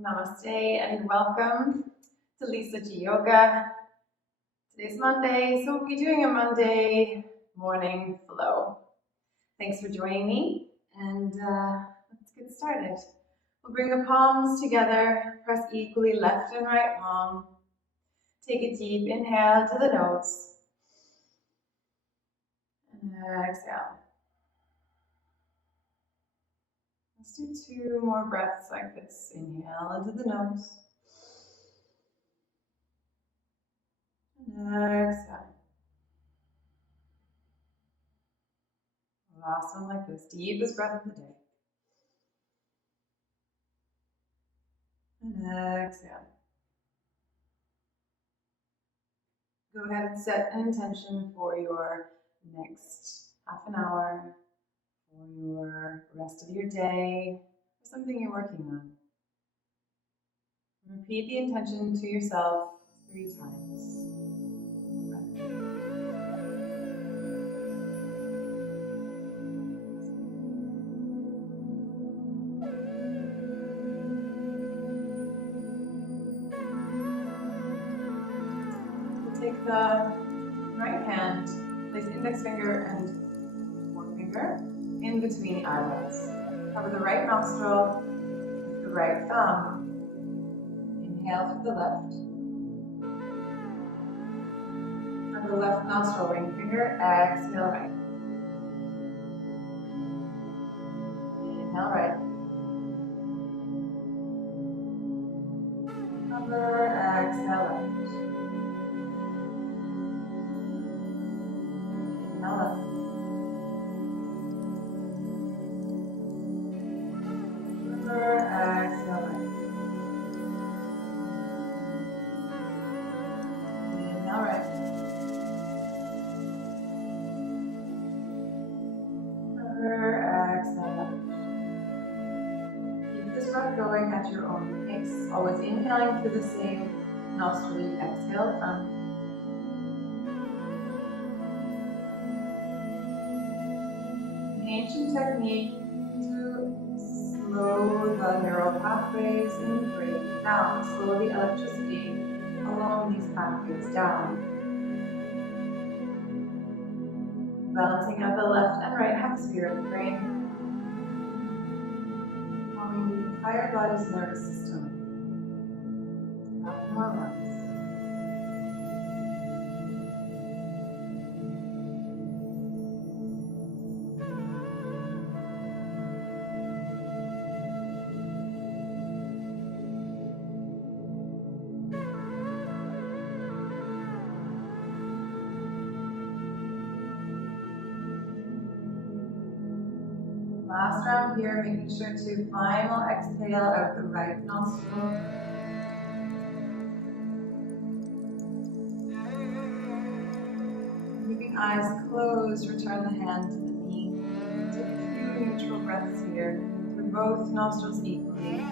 Namaste and welcome to Lisa G Yoga. Today's Monday, so we'll be doing a Monday morning flow. Thanks for joining me, and let's get started. We'll bring the palms together, press equally left and right palm. Take a deep inhale to the nose, and exhale. Let's do 2 more breaths like this. Inhale into the nose. And exhale. Last one like this. Deepest breath of the day. And exhale. Go ahead and set an intention for your next half an hour, for your rest of your day, or something you're working on. Repeat the intention to yourself 3 times. Take the right hand, place index finger and forefinger in between the eyebrows. Cover the right nostril with the right thumb. Inhale through the left. And the left nostril ring finger, exhale right. Inhale right. Cover, exhale left. Inhale left. Cover, exhale right. Inhale right. Exhale left. Keep this breath going at your own pace, always inhaling through the same nostril you exhale from. An ancient technique to slow the neural pathways in the brain down, slow the electricity along these pathways down. Balancing out the left and right hemisphere of the brain, calming the entire body's nervous system. A couple more ones. Last round here, making sure to final exhale out the right nostril. Keeping eyes closed, return the hand to the knee. Take a few neutral breaths here through both nostrils equally.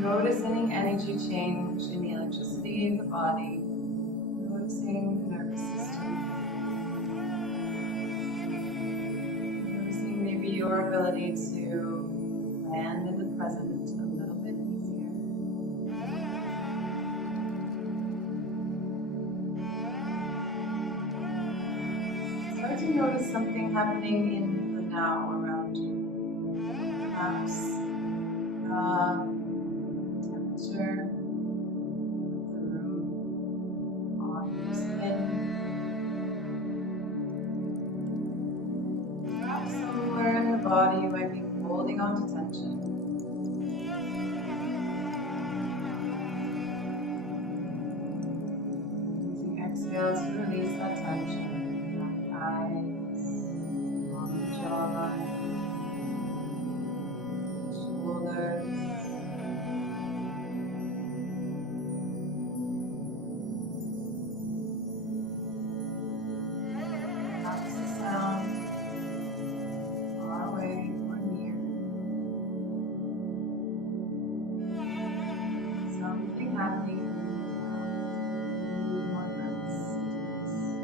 Notice any energy change in the electricity in the body. Noticing the nervous system. Maybe your ability to land in the present a little bit easier. Start to notice something happening in the now around you. Perhaps the temperature of the room on your skin. Somewhere in the body you might be holding on to tension. Using exhale to release that tension. Back eyes, on the jawline, shoulders. Perhaps the sound far away or near. Something happening in the mouth. More breaths into this.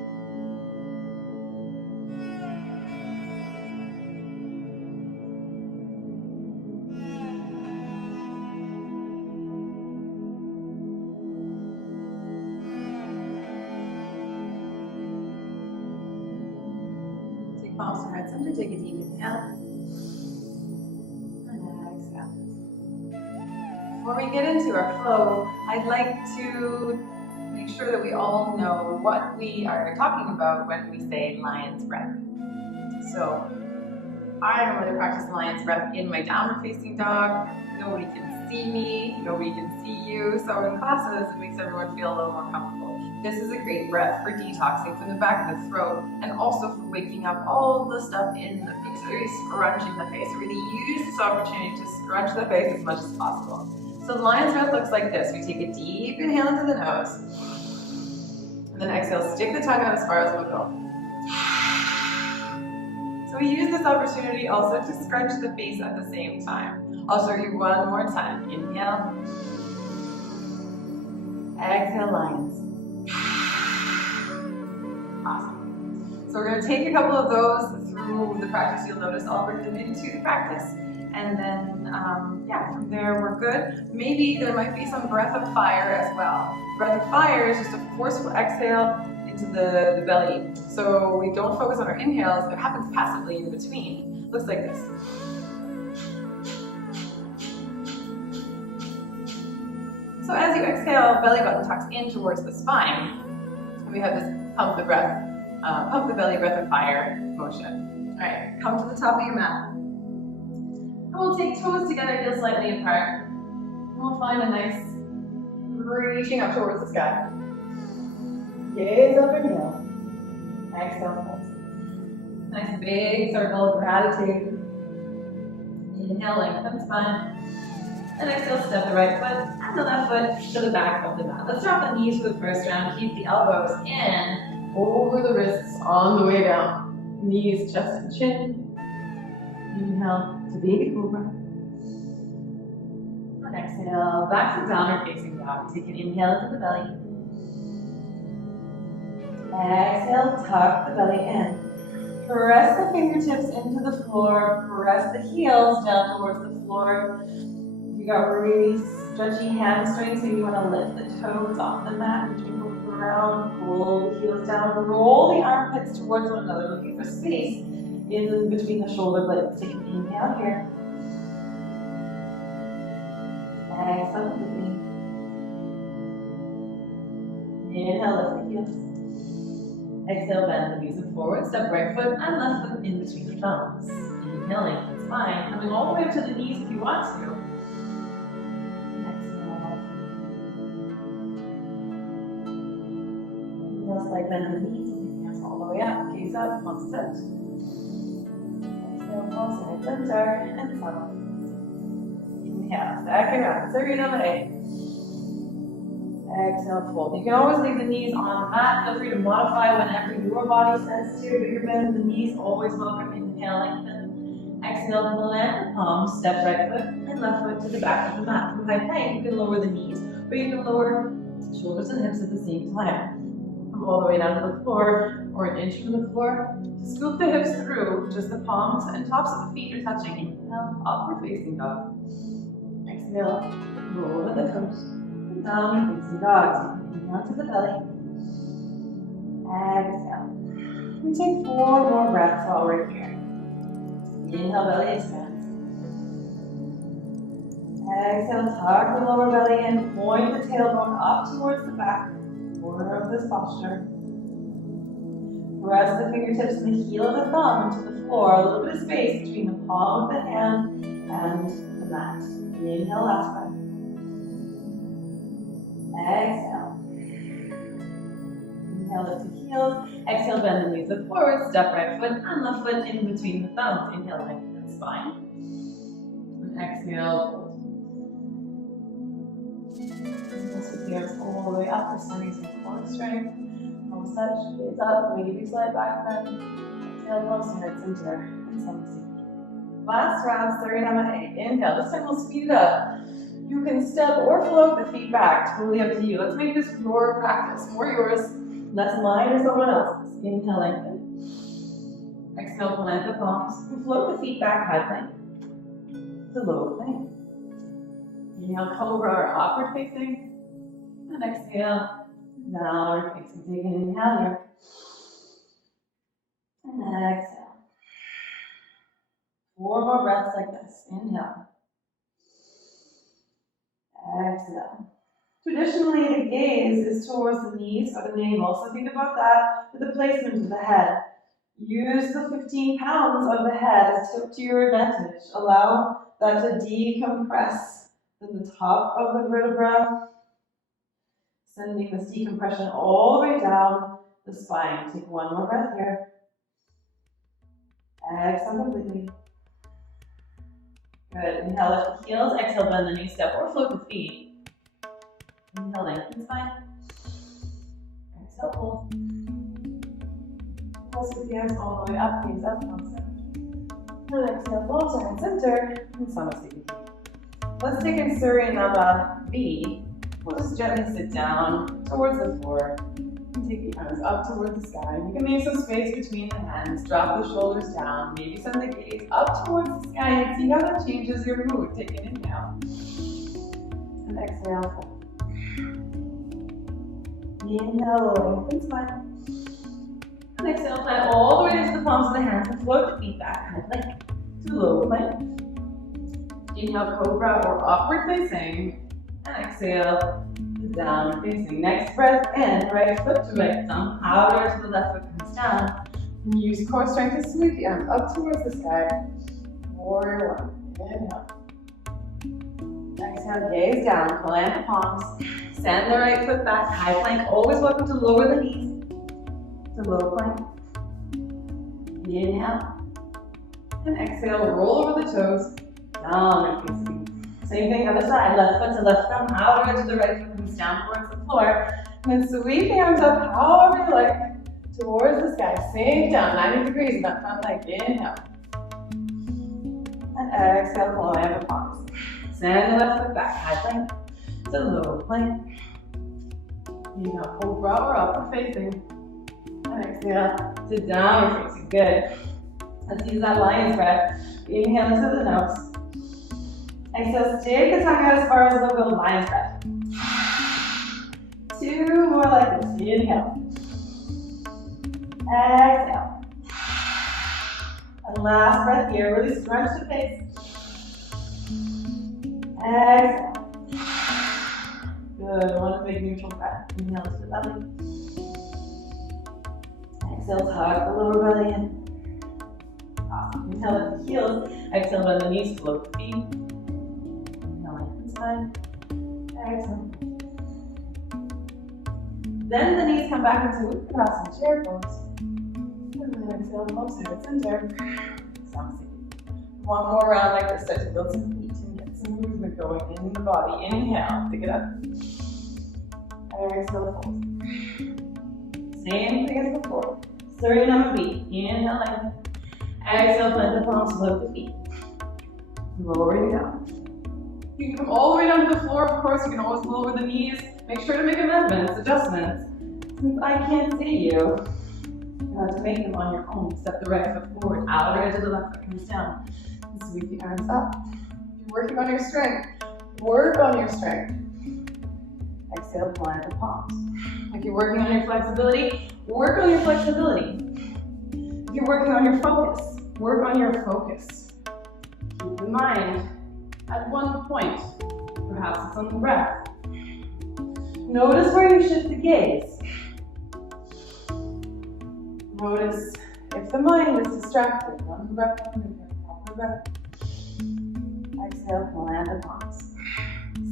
palms to heart center. Take a deep inhale. And exhale. Before we get into our flow, I'd like to make sure that we all know what we are talking about when we say lion's breath. So I normally practice lion's breath in my downward facing dog. Nobody can see me, nobody can see you. So in classes, it makes everyone feel a little more comfortable. This is a great breath for detoxing from the back of the throat and also for waking up all the stuff in the face. So you're scrunching the face. So really use this opportunity to scrunch the face as much as possible. So the lion's breath looks like this. We take a deep inhale into the nose. And then exhale, stick the tongue out as far as we'll go. So we use this opportunity also to scrunch the face at the same time. I'll show you one more time. Inhale. Exhale, lions. Awesome. So we're going to take a couple of those through the practice. You'll notice I'll bring them into the practice. And then, from there we're good. Maybe there might be some breath of fire as well. Breath of fire is just a forceful exhale into the belly. So we don't focus on our inhales. It happens passively in between. Looks like this. So as you exhale, belly button tucks in towards the spine. And we have this pump the belly breath of fire motion. All right, come to the top of your mat. And we'll take toes together, heel slightly apart. And we'll find a nice reaching up towards the sky. Gaze up, inhale. Exhale, fold. Nice big circle of gratitude. Inhale, lengthen spine. And exhale, step the right foot and the left foot to the back of the mat. Let's drop the knees for the first round. Keep the elbows in, over the wrists on the way down. Knees, chest, and chin. Inhale to baby cobra. And exhale, back to downward facing dog. Take an inhale into the belly. Exhale, tuck the belly in. Press the fingertips into the floor. Press the heels down towards the floor. You got really stretchy hamstrings, so you want to lift the toes off the mat and jiggle around, pull the heels down, roll the armpits towards one another, looking for space in between the shoulder blades. Take an inhale here. Exhale completely. Inhale, lift the heels. Exhale, bend the knees and forward, step right foot and left foot in between the thumbs. Inhale, lengthen spine, coming all the way up to the knees if you want to. Just like bend the knees, take the hands all the way up, gaze up, palms touch. Exhale, palms side center, and settle. Inhale, second round, Sarinama. Exhale, fold. You can always leave the knees on the mat. Feel free to modify whenever your body says to, but your bend of the knees always welcome. Inhale, lengthen. Exhale, plant the palms, step right foot and left foot to the back of the mat. From high plank, you can lower the knees, or you can lower shoulders and hips at the same time. Come all the way down to the floor, or an inch from the floor. Scoop the hips through, just the palms and tops of the feet are touching. Inhale, upward facing dog. Exhale, roll with the toes. Downward facing dog. Inhale to the belly. Exhale. And take 4 more breaths while we're here. Inhale, belly expands. Exhale, tuck the lower belly in. Point the tailbone up towards the back corner of this posture. Press the fingertips and the heel of the thumb into the floor. A little bit of space between the palm of the hand and the mat. Inhale, last breath. Exhale. Inhale, lift the heels. Exhale, bend the knees up forward. Step right foot and left foot in between the thumbs. Inhale, lengthen the spine. And exhale, fold. Lift the arms all the way up. We're starting some core strength. Palms touch, gaze up, maybe slide back bend. Exhale, palms to heart center, and some. Last round, Sarinama. Inhale. This time we'll speed it up. You can step or float the feet back, totally up to you. Let's make this your practice, more yours, less mine or someone else's. Inhale, lengthen. Exhale, plant the palms. And float the feet back, high plank to low plank. Inhale, cobra or upward facing. And exhale, downward facing. Take an inhale here. And exhale. 4 more breaths like this. Inhale. Exhale. Traditionally, the gaze is towards the knees or the navel, so think about that with the placement of the head. Use the 15 pounds of the head to your advantage. Allow that to decompress in the top of the vertebra, sending this decompression all the way down the spine. Take 1 more breath here. Exhale completely. Good. Inhale, lift the heels. Exhale, bend the knee, step or float the feet. Inhale, lengthen spine. Exhale, hold. Pulse with the arms all the way up, gaze up, palm center. And exhale, fall to heart center, and samasthiti. Let's take in Surinama B. We'll just gently sit down towards the floor. And take the arms up towards the sky. You can leave some space between the hands. Drop the shoulders down. Maybe send the gaze up towards the sky and see how that changes your mood. Take an inhale. And exhale, fold. Inhale, lengthen spine. And exhale, plant all the way into the palms of the hands and float the feet back, high plank to low plank. Inhale, cobra or upward facing. And exhale, downward facing. Next breath in, right foot to right thumb, outer to the left foot comes down. And use core strength to sweep the arms up towards the sky. Warrior 1. Inhale. Exhale, gaze down, plant the palms. Send the right foot back, high plank. Always welcome to lower the knees to low plank. Inhale. And exhale, roll over the toes. Downward facing. Same thing, other side. Left foot to left thumb, outer to the right foot comes down towards the floor. And then sweep the arms up however you like towards the sky. Sink down, 90 degrees in that front leg. Inhale. And exhale, plant the palms. Send the left foot back, high plank to low plank. Inhale, cobra or upward facing. And exhale to downward facing. Good. Let's use that lion's breath. Inhale into the nose. Exhale, stick the tongue out as far as it'll go. Lion's breath. 2 more like this. Inhale. Exhale. And last breath here. Really stretch the face. Exhale. Good. I want a big neutral breath. Inhale to the belly. Exhale, tuck the lower belly in. Awesome. Inhale with the heels. Exhale, bend the knees, float the feet. Inhale, lengthen spine. Exhale. Then the knees come back into Uttanasana, chair pose. And then exhale, palms to the center. Samasthiti. 1 more round like this, start to build some heat and get some movement going in the body. Inhale, pick it up. Exhale, fold. Same thing as before. Surinama B. Inhale, lengthen. Exhale, plant the palms, float the feet. Lower it down. You can come all the way down to the floor, of course. You can always lower the knees. Make sure to make amendments, adjustments. Since I can't see you, you have to make them on your own. Step the right foot forward, outer edge of the left foot comes down. And sweep the arms up. If you're working on your strength, work on your strength. Exhale, plant the palms. If you're working on your flexibility, work on your flexibility. If you're working on your focus, work on your focus. Keep in mind, at one point, perhaps it's on the breath. Notice where you shift the gaze. Notice if the mind is distracted. One breath, one breath. Exhale, plant the palms.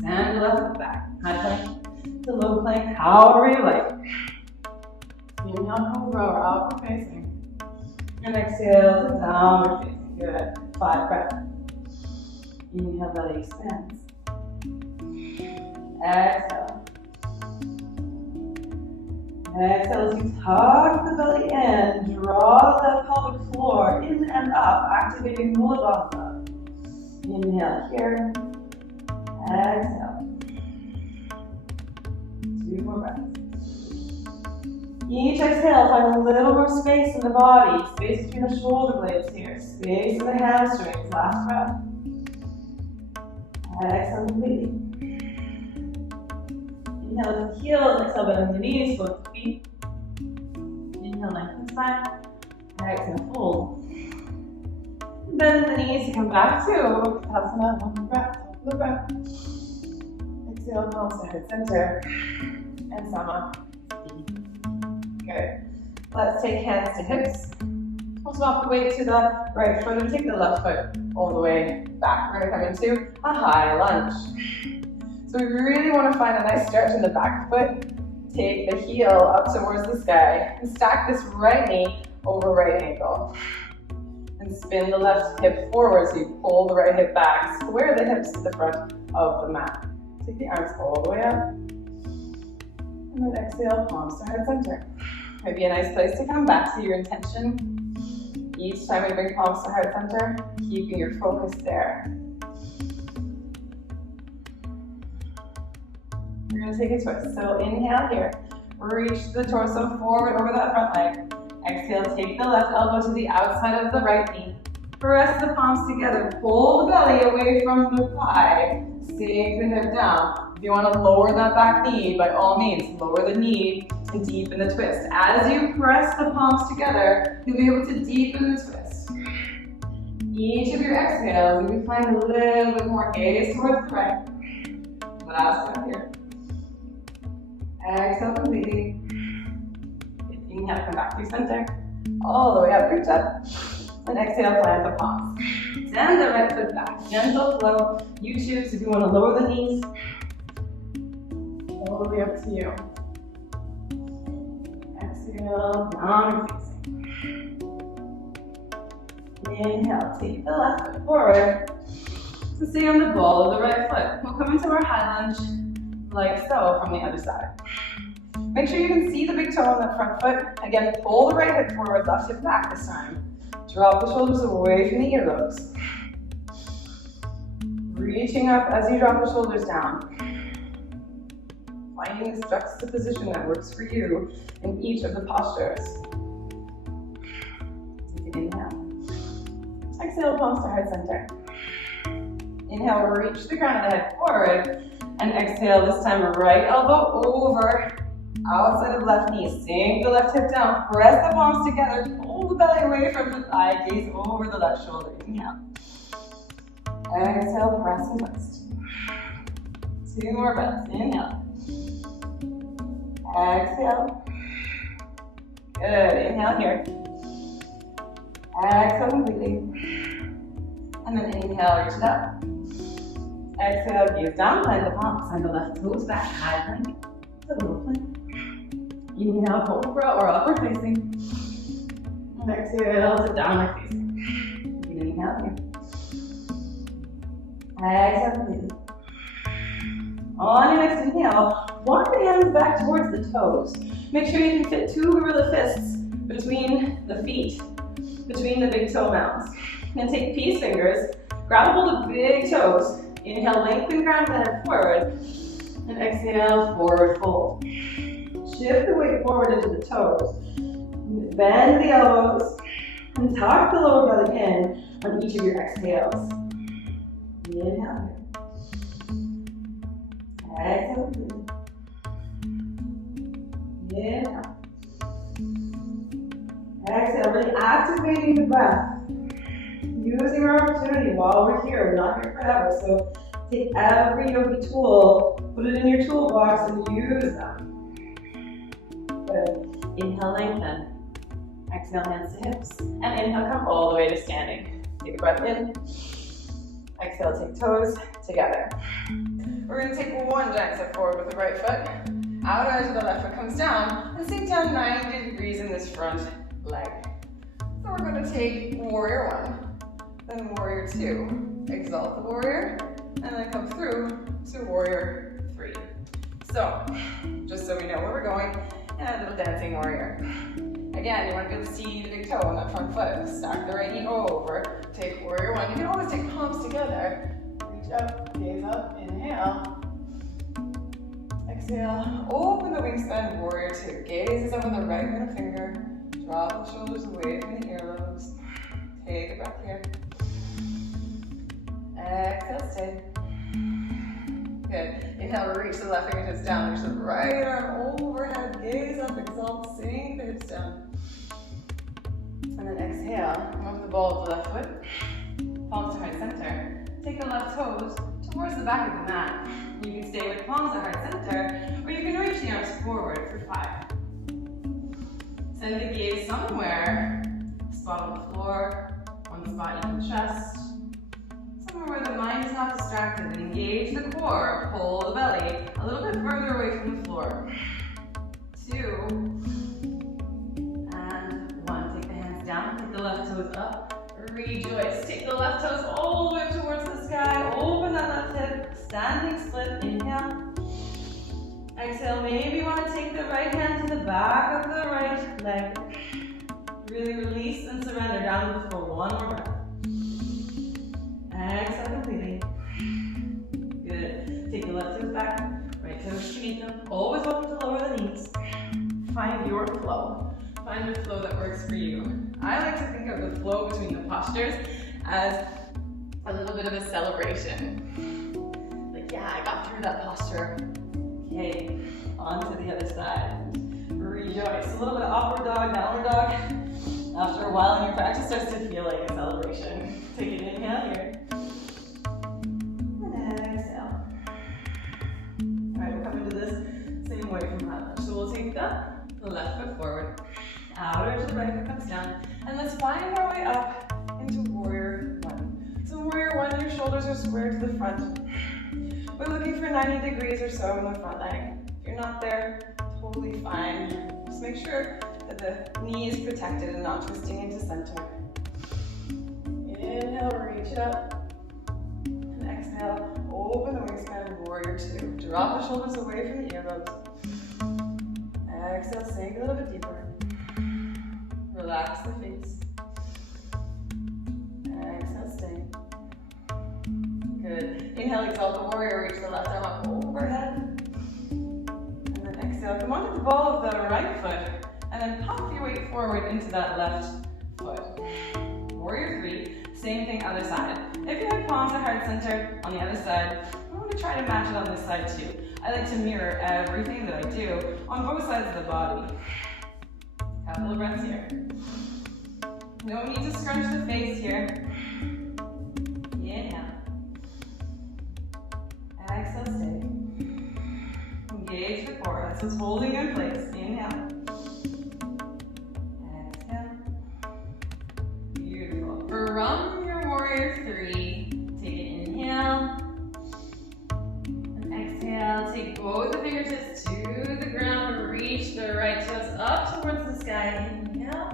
Send the left foot back. High plank to low plank, however you like. Inhale, cobra or outward facing. And exhale to downward facing. Good. 5 breaths. Inhale, belly expands. Exhale. Exhale as you tuck the belly in. Draw the pelvic floor in and up, activating Muladhara. Inhale here. Exhale. 2 more breaths. Each exhale, find a little more space in the body. Space between the shoulder blades here. Space in the hamstrings. Last breath. Exhale completely. Inhale with the heels. Exhale, bend the knees. Float the feet. Inhale, lengthen spine. Exhale, fold. bend the knees to come back to Uttanasana. One breath, hold the breath. Exhale, palms to heart center. And Sama. Good. Let's take hands to hips. We'll swap the weight to the right foot and take the left foot all the way back. We're going to come into a high lunge. So we really want to find a nice stretch in the back foot. Take the heel up towards the sky and stack this right knee over right ankle. And spin the left hip forward so you pull the right hip back. Square the hips to the front of the mat. Take the arms all the way up. And then exhale, palms to heart center. Might be a nice place to come back to your intention. Each time we bring palms to heart center, keeping your focus there. We're going to take a twist. So inhale here. Reach the torso forward over that front leg. Exhale, take the left elbow to the outside of the right knee. Press the palms together. Pull the belly away from the thigh. Sink the hip down. If you want to lower that back knee, by all means, lower the knee and deepen the twist. As you press the palms together, you'll be able to deepen the twist. Each of your exhales, you can find a little bit more gaze towards the right. Last one here. Exhale completely. Inhale, come back to center. All the way up, reach up. And exhale, plant the palms. Send the right foot back. Gentle flow. You choose if you want to lower the knees. All the way up to you. Exhale, downward facing. Inhale, take the left foot forward. So stay on the ball of the right foot. We'll come into our high lunge like so from the other side. Make sure you can see the big toe on that front foot. Again, pull the right hip forward, left hip back this time. Drop the shoulders away from the earlobes. Reaching up as you drop the shoulders down. Finding this juxtaposition that works for you in each of the postures. Take an inhale. Exhale, palms to heart center. Inhale, reach the crown of the head forward. And exhale, this time right elbow over, outside of left knee. Sink the left hip down. Press the palms together. Pull the belly away from the thigh. Gaze over the left shoulder. Inhale. Exhale, press and twist. 2 more breaths. Inhale. Exhale. Good. Inhale here. Exhale completely. And then inhale, reach it up. Exhale, gaze down, plant the palms, send the left toes back, high plank. It's a little plank. Inhale, cobra or upward facing. And exhale to downward facing. You can inhale here. Exhale completely. On your next inhale, walk the hands back towards the toes. Make sure you can fit 2 gorilla fists between the feet, between the big toe mounds. Then take peace fingers, grab hold of big toes. Inhale, lengthen ground the head forward. And exhale, forward fold. Shift the weight forward into the toes. Bend the elbows and tuck the lower belly in on each of your exhales. Inhale. Exhale. Inhale. Exhale, really activating the breath. Using our opportunity while we're here. We're not here forever, so take every yogi tool, put it in your toolbox and use them. Good. Inhale, lengthen. Exhale, hands to hips. And inhale, come all the way to standing. Take a breath in. Exhale, take toes together. We're going to take one giant step forward with the right foot. Out edge of the left foot comes down and sink down 90 degrees in this front leg. So we're going to take warrior 1, then warrior 2. Exalt the warrior, and then come through to warrior 3. So, just so we know where we're going, and a little dancing warrior. Again, you want to be able to see the big toe on that front foot. Stack the right knee over. Take warrior 1. You can always take palms together. Reach up, gaze up, inhale. Exhale, open the wingspan, warrior 2. Gaze is up on the right middle finger. Drop the shoulders away from the earlobes. Take a breath here. Exhale, stay. Good. Inhale, reach the left fingertips down. Reach the right arm overhead. Gaze up, exalt, sink the hips down. And then exhale, come up to the ball of the left foot. heart center. Take the left toes towards the back of the mat. You can stay with palms at heart center, or you can reach the arms forward for 5. Send the gaze somewhere, spot on the floor, one spot you can trust, somewhere where the mind is not distracted. Engage the core, pull the belly a little bit further away from the floor. 2, and 1. Take the hands down, take the left toes up, rejoice. Take the left toes all the way towards the sky, open that left hip, standing split, inhale. Exhale, maybe you want to take the right hand to the back of the right leg. Really release and surrender down to the floor. One more breath. Exhale completely. Good. Take the left toes back, right toes to meet them. Always welcome to lower the knees. Find your flow. Find the flow that works for you. I like to think of the flow between the postures as a little bit of a celebration. Like, yeah, I got through that posture. Okay, on to the other side. Rejoice. A little bit of upward dog, downward dog. After a while in your practice, starts to feel like a celebration. Take an inhale here. And exhale. Alright, we'll come into this same way from that lunge. So we'll take the left foot forward, outer to the right foot comes down, and let's find our way up into Warrior 1. So Warrior 1, your shoulders are square to the front. We're looking for 90 degrees or so in the front leg. If you're not there, totally fine. Just make sure that the knee is protected and not twisting into center. Inhale, reach it up. And exhale, open the wingspan, Warrior 2. Drop the shoulders away from the earlobes. Exhale, sink a little bit deeper. Relax the face. Exhale, stay. Good. Inhale, exalt the warrior, reach the left arm up overhead. And then exhale, come onto the ball of the right foot, and then pump your weight forward into that left foot. Warrior 3, same thing other side. If you have palms at heart center on the other side, I'm going to try to match it on this side too. I like to mirror everything that I do on both sides of the body. Couple of breaths here. No need to scrunch the face here. Inhale. Exhale, stay. Engage the core. That's what's holding in place. Inhale. Exhale. Beautiful. From your Warrior 3, take an inhale. And exhale. Take both the fingertips to the ground. Reach the right toes up towards the sky. Inhale.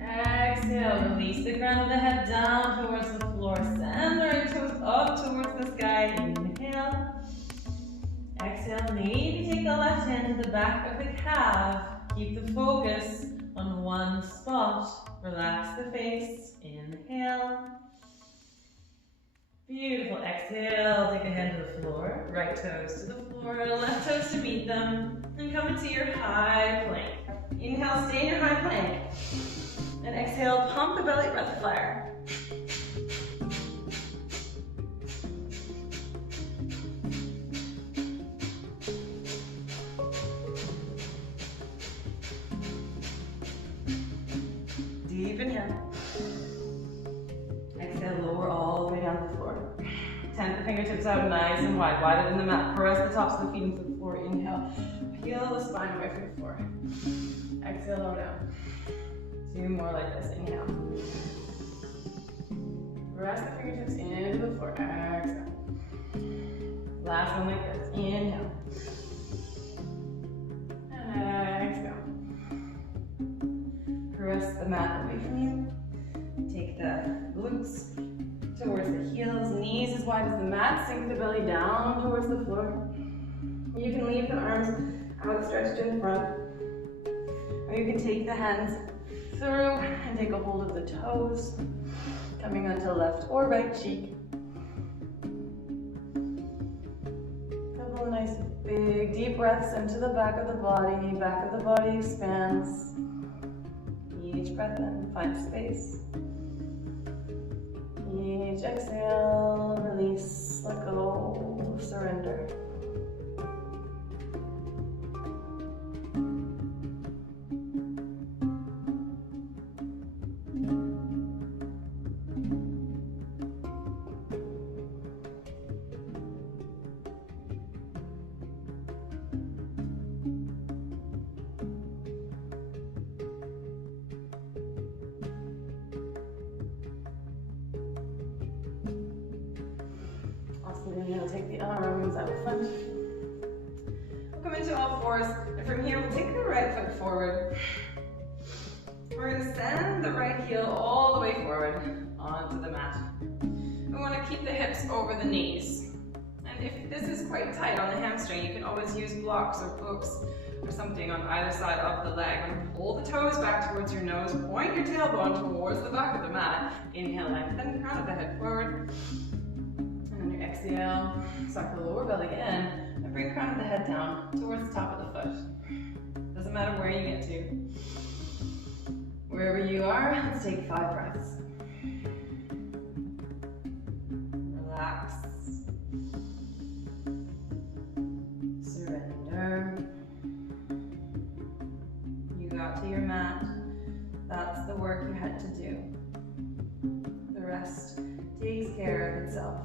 Exhale. Release the crown of the head down towards the floor. Send the right toes up towards the sky. Inhale. Exhale. Maybe take the left hand to the back of the calf. Keep the focus on one spot. Relax the face. Inhale. Beautiful. Exhale. Take a hand to the floor. Right toes to the floor. Left toes to meet them. And come into your high plank. Inhale. Stay in your high plank. And exhale. Pump the belly. Breath fire. Deep inhale. Exhale, lower all the way down to the floor. Tent the fingertips out nice and wide, wider than the mat. Press the tops of the feet into the floor. Inhale. Peel the spine away from the floor. Exhale, lower down. 2 more like this. Inhale. Press the fingertips into the floor. Exhale. Last one like this. Inhale. And exhale. Press the mat away from you. Take the glutes towards the heels, knees as wide as the mat. Sink the belly down towards the floor. You can leave the arms outstretched in front, or you can take the hands through and take a hold of the toes, coming onto left or right cheek. Couple of nice big deep breaths into the back of the body expands. Each breath in, find space. Each exhale, release, let go, surrender. fours. And from here, we'll take the right foot forward. We're going to send the right heel all the way forward onto the mat. We want to keep the hips over the knees. And if this is quite tight on the hamstring, you can always use blocks or hooks or something on either side of the leg. And pull the toes back towards your nose. Point your tailbone towards the back of the mat. Inhale, lengthen, crown of the head forward. And on your exhale, suck the lower belly in and bring crown of the head down towards the top of the foot. Doesn't matter where you get to. Wherever you are, let's take 5 breaths. Relax. Surrender. You got to your mat. That's the work you had to do. The rest takes care of itself.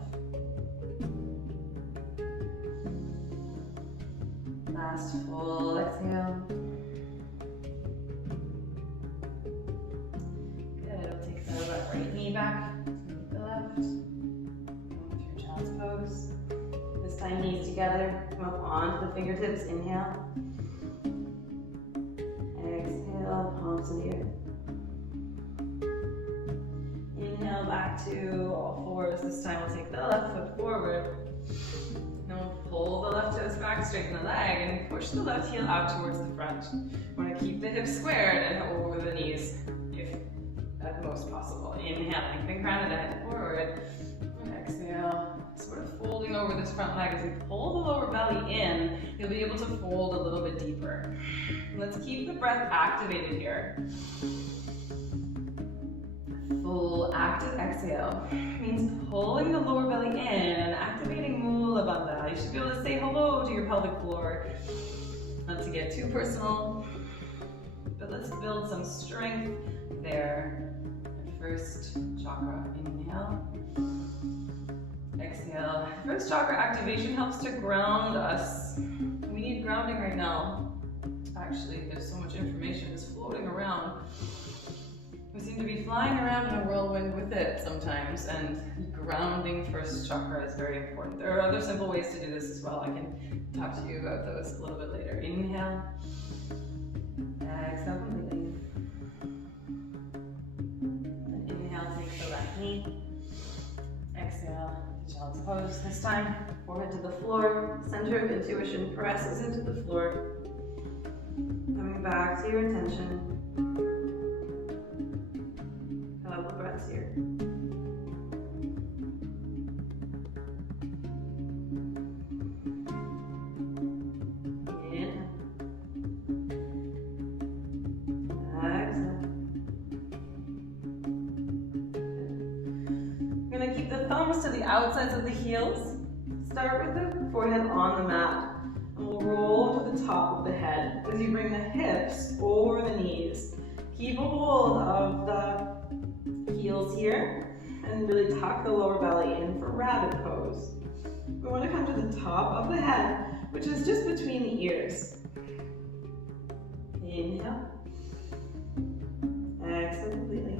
Last full exhale. Right knee back, meet the left. Going through child's pose. This time knees together, come up onto the fingertips, inhale. Exhale, palms in the earth. Inhale back to all fours. This time we'll take the left foot forward. Then we'll pull the left toes back, straighten the leg, and push the left heel out towards the front. We want to keep the hips squared and over the knees, if at the most possible. Inhale, lengthen crown of the head forward. And exhale, sort of folding over this front leg. As we pull the lower belly in, you'll be able to fold a little bit deeper. And let's keep the breath activated here. Full active exhale means pulling the lower belly in and activating Mula Bandha. You should be able to say hello to your pelvic floor. Not to get too personal, but let's build some strength there. First chakra, inhale. Exhale. First chakra activation helps to ground us. We need grounding right now. Actually, there's so much information just floating around. We seem to be flying around in a whirlwind with it sometimes, and grounding first chakra is very important. There are other simple ways to do this as well. I can talk to you about those a little bit later. Inhale. Exhale completely. Knee. Exhale, child's pose. This time, forehead to the floor, center of intuition presses into the floor. Coming back to your intention. Couple breaths here. Inhale. Exhale. Keep the thumbs to the outsides of the heels. Start with the forehead on the mat. And we'll roll to the top of the head as you bring the hips over the knees. Keep a hold of the heels here and really tuck the lower belly in for rabbit pose. We want to come to the top of the head, which is just between the ears. Inhale. Exhale completely.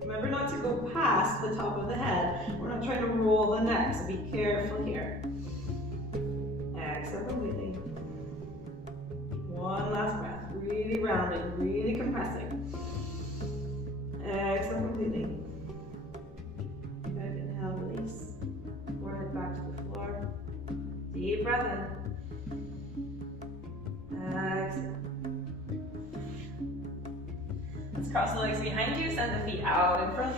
Remember not to go past the top of the head. We're not trying to roll the neck, so be careful here. Exhale completely. One last breath. Really rounding, really compressing. Exhale completely. Good. Inhale, release. Forehead back to the floor. Deep breath in. Exhale. Let's cross the legs behind you, send the feet out in front.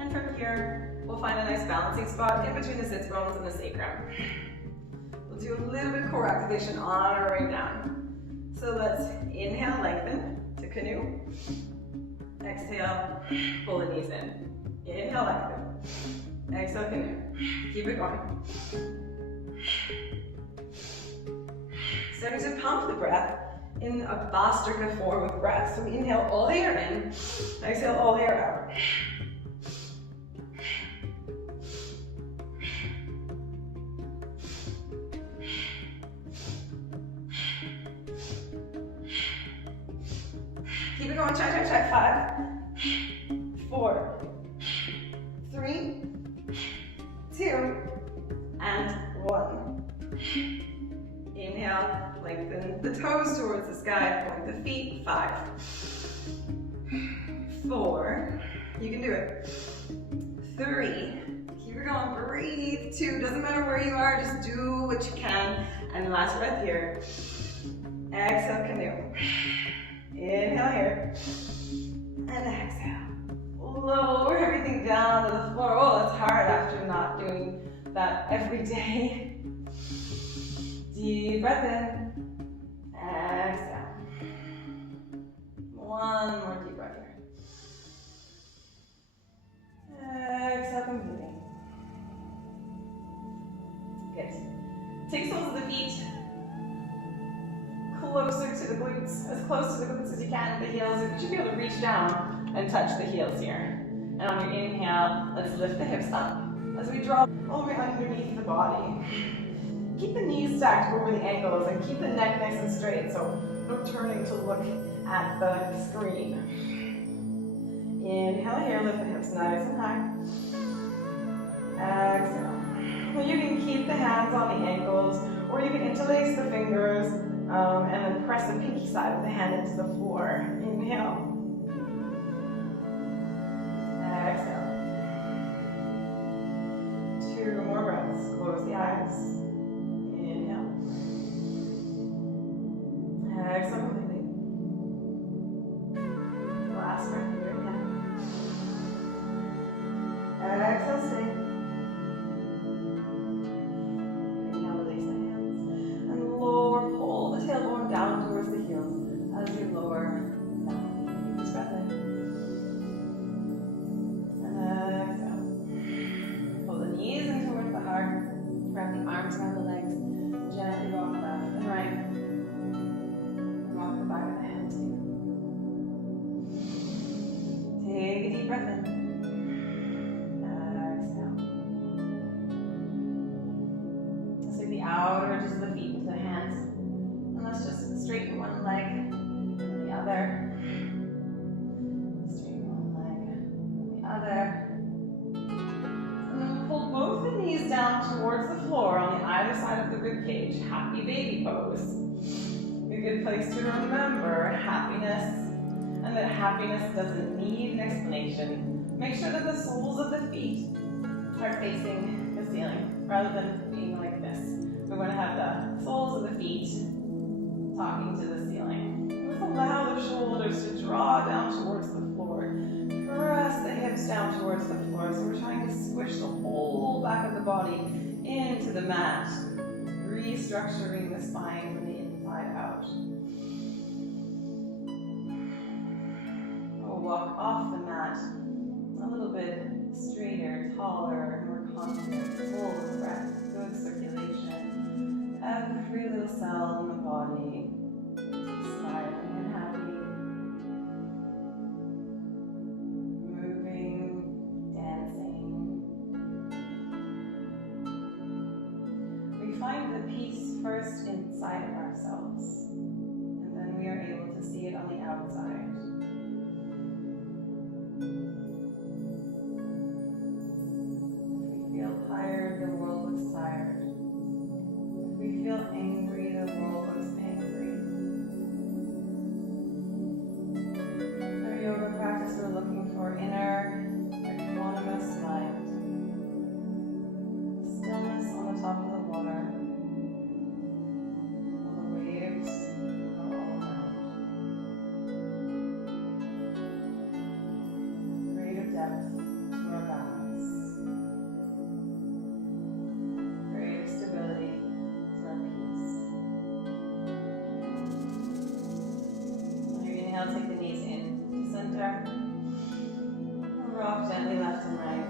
And from here, we'll find a nice balancing spot in between the sits bones and the sacrum. We'll do a little bit of core activation on our way down. So let's inhale, lengthen to canoe. Exhale, pull the knees in. Inhale, lengthen. Exhale, canoe. Keep it going. Starting to pump the breath in a Bhastrika form of breath. So we inhale all the air in, exhale all the air out. Keep it going, try. 5, 4, 3, 2, Lengthen the toes towards the sky, point the feet. 5, 4, you can do it. 3, keep it going, breathe. 2, doesn't matter where you are, just do what you can. And last breath here. Exhale, canoe. Inhale here. And exhale. Lower everything down to the floor. Oh, it's hard after not doing that every day. Deep breath in. Exhale. One more deep breath here. Exhale completely. Good. Take soles of the feet closer to the glutes, as close to the glutes as you can. The heels, you should be able to reach down and touch the heels here. And on your inhale, let's lift the hips up as we draw all the way underneath the body. Keep the knees stacked over the ankles and keep the neck nice and straight, so no turning to look at the screen. Inhale here, lift the hips nice and high. Exhale. Well, you can keep the hands on the ankles, or you can interlace the fingers and then press the pinky side of the hand into the floor. Inhale. Exhale. 2 more breaths. Close the eyes. Inhale. Exhale completely. Last breath here again. Exhale, stay. Inhale, release the hands. And lower, pull the tailbone down towards the heels as you lower down. Keep this breath in. Wrap the arms around the legs, gently rock left and right, and rock the back of the hands here. Take a deep breath in. Exhale. Let's take the outer edges of the feet into the hands, and let's just straighten one leg and the other. Straighten one leg and the other. Pull both the knees down towards the floor on the either side of the rib cage. Happy baby pose. A good place to remember happiness, and that happiness doesn't need an explanation. Make sure that the soles of the feet are facing the ceiling rather than being like this. We're going to have the soles of the feet talking to the ceiling. Let's allow the shoulders to draw down towards the floor. Press the hips down towards the floor. So we're trying to squish the whole back of the body into the mat, restructuring the spine from the inside out. We'll walk off the mat a little bit straighter, taller, more confident. Full breath, good circulation. Every little cell in the body smiling and happy. Find the peace first inside of ourselves, and then we are able to see it on the outside. If we feel tired, the world looks tired. If we feel angry, the world looks angry. In our yoga practice, we're looking for inner, equanimous light. Stillness on the top of the water. Take the knees in to center. Rock gently left and right.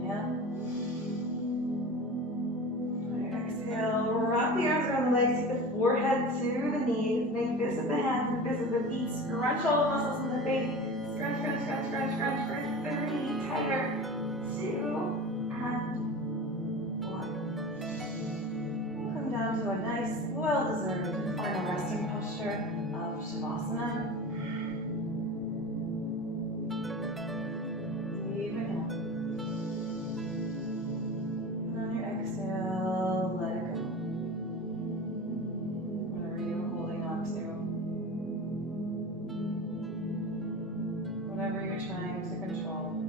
Inhale. Exhale. Wrap the arms around the legs. Take the forehead to the knees. Make fists of the hands and fists of the feet. Scrunch all the muscles in the face. Scrunch, scrunch, scrunch, scrunch, scrunch, scrunch. 3 tighter. 2 down to a nice, well-deserved final resting posture of Shavasana. Deep inhale. whatever you're trying to control.